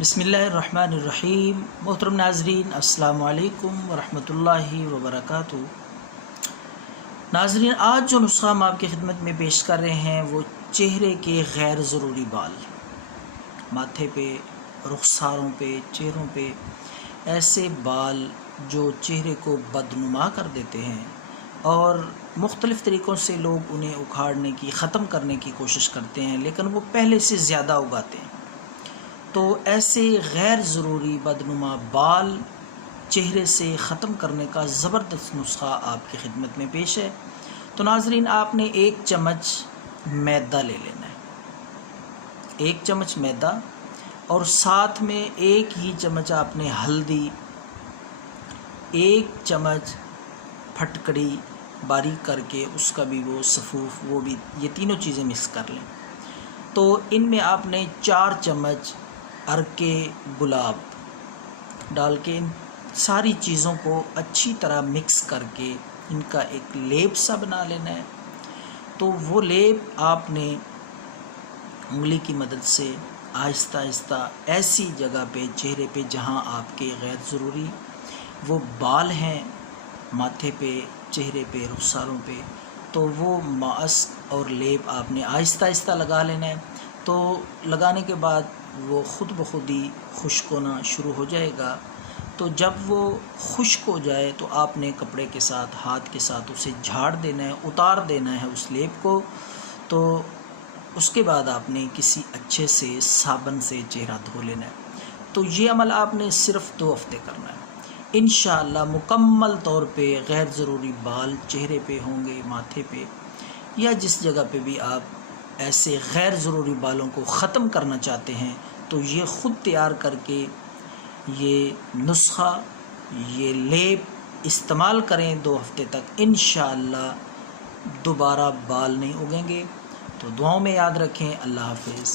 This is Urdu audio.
بسم اللہ الرحمن الرحیم۔ محترم ناظرین، السلام علیکم ورحمۃ اللہ وبرکاتہ۔ ناظرین، آج جو نسخہ ہم آپ کی خدمت میں پیش کر رہے ہیں وہ چہرے کے غیر ضروری بال، ماتھے پہ، رخساروں پہ، چہروں پہ ایسے بال جو چہرے کو بدنما کر دیتے ہیں اور مختلف طریقوں سے لوگ انہیں اکھاڑنے کی، ختم کرنے کی کوشش کرتے ہیں، لیکن وہ پہلے سے زیادہ اگاتے ہیں۔ تو ایسے غیر ضروری بدنما بال چہرے سے ختم کرنے کا زبردست نسخہ آپ کی خدمت میں پیش ہے۔ تو ناظرین، آپ نے 1 چمچ میدا لے لینا ہے، 1 چمچ میدا، اور ساتھ میں 1 ہی چمچ آپ نے ہلدی، 1 چمچ پھٹکڑی باریک کر کے اس کا بھی وہ سفوف، وہ بھی، یہ تینوں چیزیں مکس کر لیں۔ تو ان میں آپ نے 4 چمچ عرق گلاب ڈال کے ان ساری چیزوں کو اچھی طرح مکس کر کے ان کا ایک لیپ سا بنا لینا ہے۔ تو وہ لیپ آپ نے انگلی کی مدد سے آہستہ آہستہ ایسی جگہ پہ چہرے پہ جہاں آپ کے غیر ضروری وہ بال ہیں، ماتھے پہ، چہرے پہ، رخساروں پہ، تو وہ ماسک اور لیپ آپ نے آہستہ آہستہ لگا لینا ہے۔ تو لگانے کے بعد وہ خود بخود ہی خشک ہونا شروع ہو جائے گا۔ تو جب وہ خشک ہو جائے تو آپ نے کپڑے کے ساتھ، ہاتھ کے ساتھ اسے جھاڑ دینا ہے، اتار دینا ہے اس لیپ کو۔ تو اس کے بعد آپ نے کسی اچھے سے صابن سے چہرہ دھو لینا ہے۔ تو یہ عمل آپ نے صرف 2 ہفتے کرنا ہے۔ انشاءاللہ مکمل طور پہ غیر ضروری بال چہرے پہ ہوں گے، ماتھے پہ، یا جس جگہ پہ بھی آپ ایسے غیر ضروری بالوں کو ختم کرنا چاہتے ہیں، تو یہ خود تیار کر کے یہ نسخہ، یہ لیپ استعمال کریں 2 ہفتے تک، انشاءاللہ دوبارہ بال نہیں اگیں گے۔ تو دعاؤں میں یاد رکھیں۔ اللہ حافظ۔